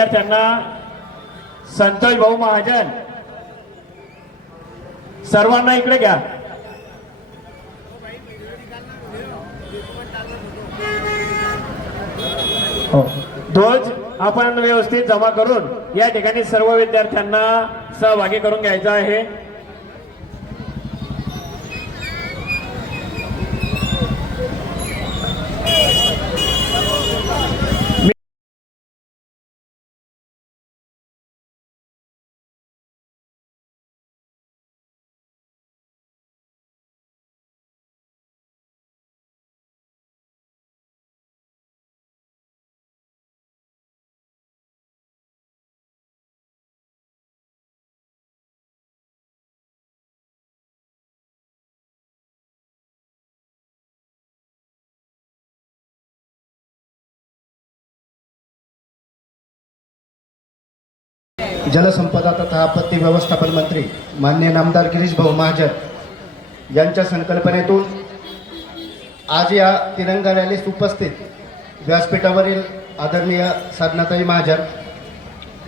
विद्यार्थ्यांना संतोष भाऊ महाजन. सर्वांना इकडे घ्या. हो. ध्वज आपण व्यवस्थित जमा करून या ठिकाणी सर्व विद्यार्थ्यांना सहभागी करून घ्यायचा आहे. जलसंपदा तथा आपत्ती व्यवस्थापन मंत्री मान्य नामदार गिरीश भाऊ महाजन यांच्या संकल्पनेतून आज या तिरंगा रॅलीस उपस्थित व्यासपीठावरील आदरणीय साधनाताई महाजन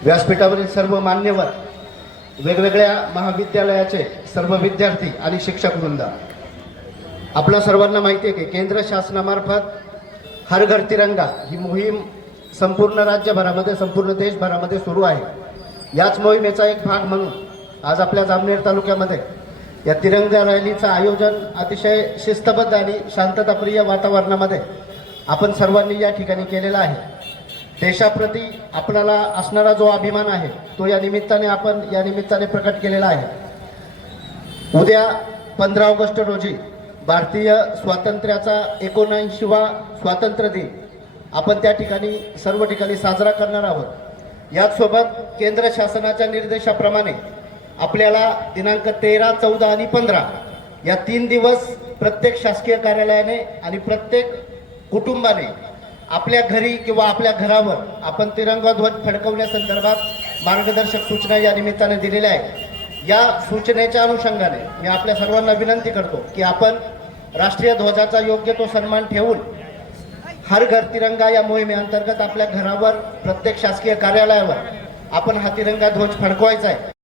व्यासपीठावरील सर्व मान्यवर वेगवेगळ्या महाविद्यालयाचे सर्व विद्यार्थी आणि शिक्षक वृंद. आपल्या सर्वांना माहिती आहे की केंद्र शासनामार्फत हर घर तिरंगा ही मोहीम संपूर्ण राज्यभरामध्ये संपूर्ण देशभरामध्ये सुरू आहे. याच मोहिमेचा एक भाग म्हणून आज आपल्या जामनेर तालुक्यामध्ये या तिरंगा रॅलीचं आयोजन अतिशय शिस्तबद्ध आणि शांतताप्रिय वातावरणामध्ये आपण सर्वांनी या ठिकाणी केलेला आहे. देशाप्रती आपणाला असणारा जो अभिमान आहे तो या निमित्ताने आपण या निमित्ताने प्रकट केलेला आहे. उद्या पंधरा ऑगस्ट रोजी भारतीय स्वातंत्र्याचा एकोणऐंशीवा स्वातंत्र्य दिन आपण त्या ठिकाणी सर्व ठिकाणी साजरा करणार आहोत. याचसोबत केंद्र शासनाच्या निर्देशाप्रमाणे आपल्याला दिनांक तेरा चौदा आणि पंधरा या तीन दिवस प्रत्येक शासकीय कार्यालयाने आणि प्रत्येक कुटुंबाने आपल्या घरी किंवा आपल्या घरावर आपण तिरंगा ध्वज फडकवण्यासंदर्भात मार्गदर्शक सूचना या निमित्ताने दिलेल्या आहेत. या सूचनेच्या अनुषंगाने मी आपल्या सर्वांना विनंती करतो की आपण राष्ट्रीय ध्वजाचा योग्य तो सन्मान ठेवून हर घर तिरंगा या मोहिमेअंतर्गत आपल्या घरावर प्रत्येक शासकीय कार्यालयावर आपण हा तिरंगा ध्वज फडकवायचा आहे.